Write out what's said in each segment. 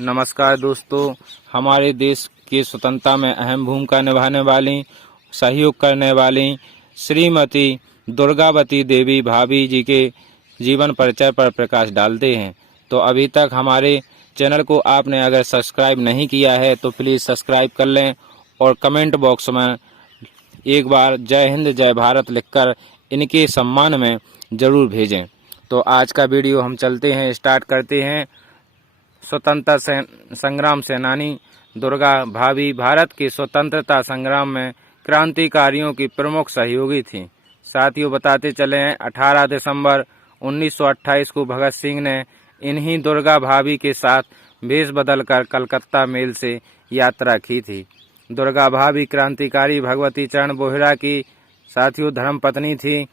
नमस्कार दोस्तों, हमारे देश की स्वतंत्रता में अहम भूमिका निभाने वाली, सहयोग करने वाली श्रीमती दुर्गावती देवी भाभी जी के जीवन परिचय पर प्रकाश डालते हैं। तो अभी तक हमारे चैनल को आपने अगर सब्सक्राइब नहीं किया है तो प्लीज़ सब्सक्राइब कर लें और कमेंट बॉक्स में एक बार जय हिंद जय भारत लिखकर इनके सम्मान में ज़रूर भेजें। तो आज का वीडियो हम चलते हैं, स्टार्ट करते हैं। स्वतंत्रता संग्राम सेनानी दुर्गा भाभी भारत के स्वतंत्रता संग्राम में क्रांतिकारियों की प्रमुख सहयोगी थीं। साथियों, बताते चले हैं 18 दिसंबर 1928 को भगत सिंह ने इन्हीं दुर्गा भाभी के साथ भेष बदलकर कलकत्ता मेल से यात्रा की थी। दुर्गा भाभी क्रांतिकारी भगवती चरण बोहरा की साथियों धर्मपत्नी थी।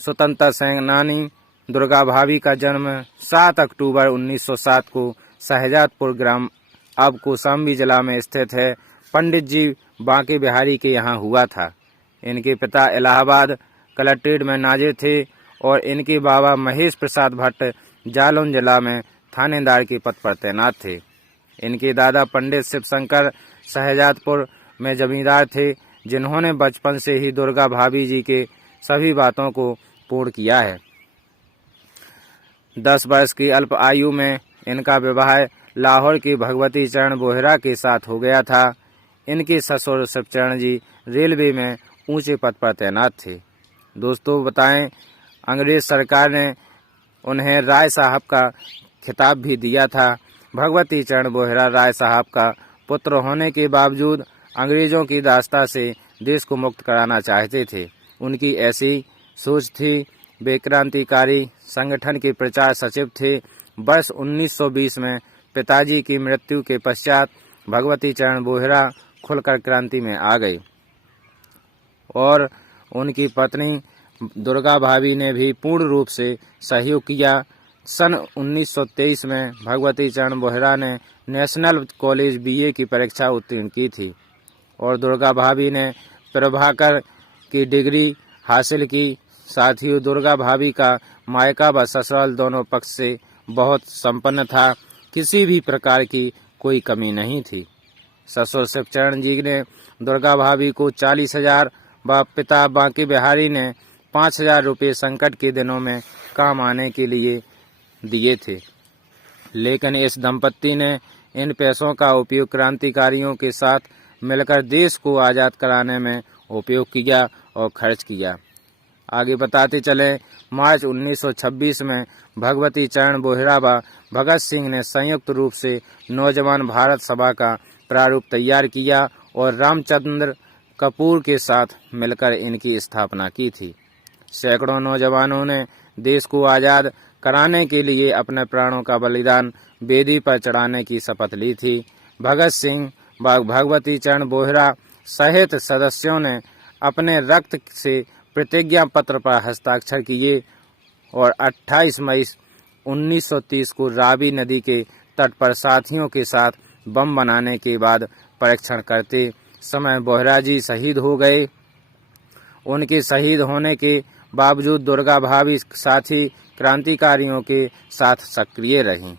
स्वतंत्रता सेनानी दुर्गा भाभी का जन्म 7 अक्टूबर 1907 को शहजादपुर ग्राम अब कौशाम्बी जिला में स्थित है पंडित जी बांके बिहारी के यहाँ हुआ था। इनके पिता इलाहाबाद कलेक्ट्रेट में नाजिर थे और इनके बाबा महेश प्रसाद भट्ट जालौन जिला में थानेदार के पद पर तैनात थे। इनके दादा पंडित शिवशंकर शहजादपुर में जमींदार थे, जिन्होंने बचपन से ही दुर्गा भाभी जी के सभी बातों को पूर्ण किया है। 10 वर्ष की अल्प आयु में इनका विवाह लाहौर की भगवती चरण बोहरा के साथ हो गया था। इनके ससुर शिवचरण जी रेलवे में ऊंचे पद पर तैनात थे। दोस्तों बताएं, अंग्रेज सरकार ने उन्हें राय साहब का खिताब भी दिया था। भगवती चरण बोहरा राय साहब का पुत्र होने के बावजूद अंग्रेजों की दास्ता से देश को मुक्त कराना चाहते थे। उनकी ऐसी सोच थी। वे क्रांतिकारी संगठन के प्रचार सचिव थे। वर्ष 1920 में पिताजी की मृत्यु के पश्चात भगवती चरण बोहरा खुलकर क्रांति में आ गई और उनकी पत्नी दुर्गा भाभी ने भी पूर्ण रूप से सहयोग किया। सन 1923 में भगवती चरण बोहरा ने नेशनल कॉलेज बीए की परीक्षा उत्तीर्ण की थी और दुर्गा भाभी ने प्रभाकर की डिग्री हासिल की। साथियों, दुर्गा भाभी का मायका व ससुराल दोनों पक्ष से बहुत संपन्न था। किसी भी प्रकार की कोई कमी नहीं थी। ससुर शिवचरण जी ने दुर्गा भाभी को 40,000 व पिता बांके बिहारी ने 5,000 रुपये संकट के दिनों में काम आने के लिए दिए थे, लेकिन इस दंपत्ति ने इन पैसों का उपयोग क्रांतिकारियों के साथ मिलकर देश को आज़ाद कराने में उपयोग किया और खर्च किया। आगे बताते चले, मार्च 1926 में भगवती चरण बोहरा व भगत सिंह ने संयुक्त रूप से नौजवान भारत सभा का प्रारूप तैयार किया और रामचंद्र कपूर के साथ मिलकर इनकी स्थापना की थी। सैकड़ों नौजवानों ने देश को आज़ाद कराने के लिए अपने प्राणों का बलिदान वेदी पर चढ़ाने की शपथ ली थी। भगत सिंह व भगवती चरण बोहरा सहित सदस्यों ने अपने रक्त से प्रतिज्ञा पत्र पर हस्ताक्षर किए और 28 मई 1930 को रावी नदी के तट पर साथियों के साथ बम बनाने के बाद परीक्षण करते समय बोहरा जी शहीद हो गए। उनके शहीद होने के बावजूद दुर्गा भाभी साथी क्रांतिकारियों के साथ सक्रिय रहीं।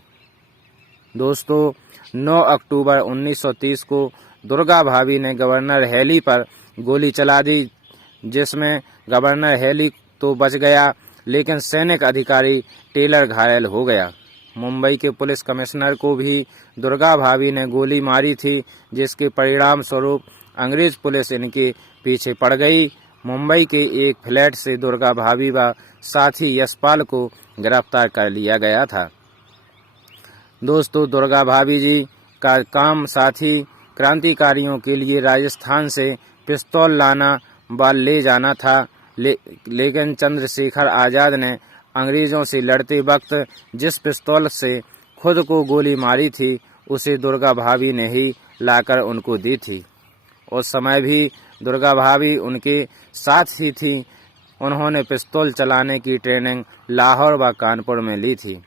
दोस्तों, 9 अक्टूबर 1930 को दुर्गा भाभी ने गवर्नर हैली पर गोली चला दी, जिसमें गवर्नर हैली तो बच गया, लेकिन सैनिक अधिकारी टेलर घायल हो गया। मुंबई के पुलिस कमिश्नर को भी दुर्गा भाभी ने गोली मारी थी, जिसके परिणाम स्वरूप अंग्रेज पुलिस इनके पीछे पड़ गई। मुंबई के एक फ्लैट से दुर्गा भाभी व साथी यशपाल को गिरफ्तार कर लिया गया था। दोस्तों, दुर्गा भाभी जी का काम साथी क्रांतिकारियों के लिए राजस्थान से पिस्तौल लाना व ले जाना था, लेकिन चंद्रशेखर आज़ाद ने अंग्रेजों से लड़ते वक्त जिस पिस्तौल से खुद को गोली मारी थी, उसे दुर्गा भाभी ने ही लाकर उनको दी थी। उस समय भी दुर्गा भाभी उनके साथ ही थी। उन्होंने पिस्तौल चलाने की ट्रेनिंग लाहौर व कानपुर में ली थी।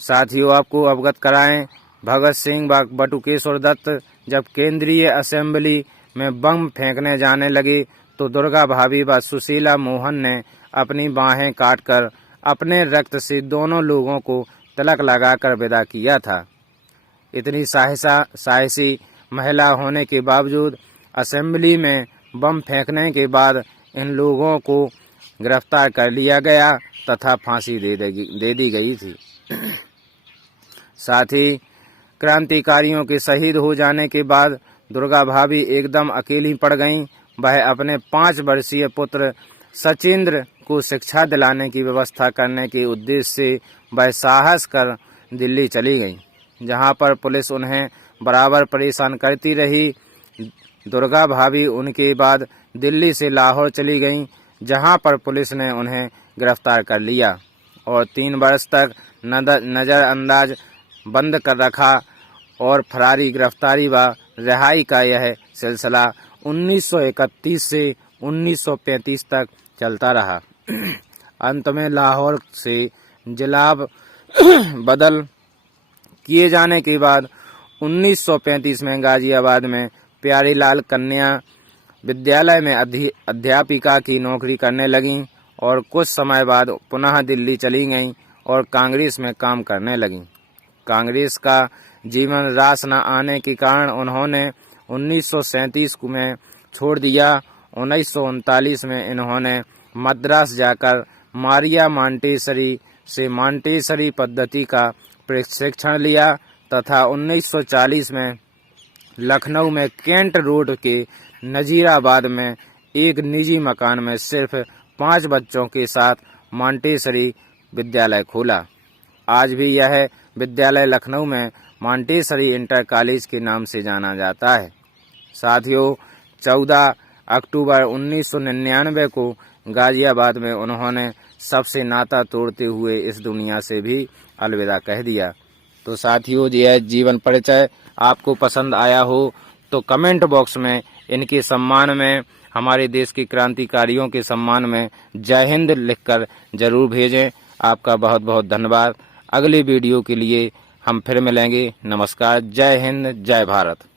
साथियों, आपको अवगत कराएं, भगत सिंह व बटुकेश्वर दत्त जब केंद्रीय असेंबली में बम फेंकने जाने लगे तो दुर्गा भाभी व सुशीला मोहन ने अपनी बाहें काटकर अपने रक्त से दोनों लोगों को तिलक लगाकर विदा किया था। इतनी साहसी महिला होने के बावजूद असेंबली में बम फेंकने के बाद इन लोगों को गिरफ्तार कर लिया गया तथा फांसी दे दी गई थी। साथ ही क्रांतिकारियों के शहीद हो जाने के बाद दुर्गा भाभी एकदम अकेली पड़ गईं। वह अपने 5 वर्षीय पुत्र सचिंद्र को शिक्षा दिलाने की व्यवस्था करने के उद्देश्य से वह साहस कर दिल्ली चली गईं, जहां पर पुलिस उन्हें बराबर परेशान करती रही। दुर्गा भाभी उनके बाद दिल्ली से लाहौर चली गईं, जहां पर पुलिस ने उन्हें गिरफ्तार कर लिया और 3 वर्ष तक नज़रअंदाज बंद कर रखा और फरारी, गिरफ्तारी व रिहाई का यह सिलसिला 1931 से 1935 तक चलता रहा। अंत में लाहौर से जिला बदल किए जाने के बाद 1935 में गाजियाबाद में प्यारीलाल कन्या विद्यालय में अध्यापिका की नौकरी करने लगीं और कुछ समय बाद पुनः दिल्ली चली गईं और कांग्रेस में काम करने लगीं। कांग्रेस का जीवन रास न आने के कारण उन्होंने 1937 में छोड़ दिया। 1939 में इन्होंने मद्रास जाकर मारिया मांटेसरी से मांटेसरी पद्धति का प्रशिक्षण लिया तथा 1940 में लखनऊ में केंट रोड के नजीराबाद में एक निजी मकान में सिर्फ 5 बच्चों के साथ मांटेसरी विद्यालय खोला। आज भी यह विद्यालय लखनऊ में मांटेसरी इंटर कॉलेज के नाम से जाना जाता है। साथियों, 14 अक्टूबर 1999 को गाजियाबाद में उन्होंने सबसे नाता तोड़ते हुए इस दुनिया से भी अलविदा कह दिया। तो साथियों, यह जीवन परिचय आपको पसंद आया हो तो कमेंट बॉक्स में इनके सम्मान में, हमारे देश के क्रांतिकारियों के सम्मान में जय हिंद लिखकर जरूर भेजें। आपका बहुत बहुत धन्यवाद। अगली वीडियो के लिए हम फिर मिलेंगे। नमस्कार। जय हिंद, जय भारत।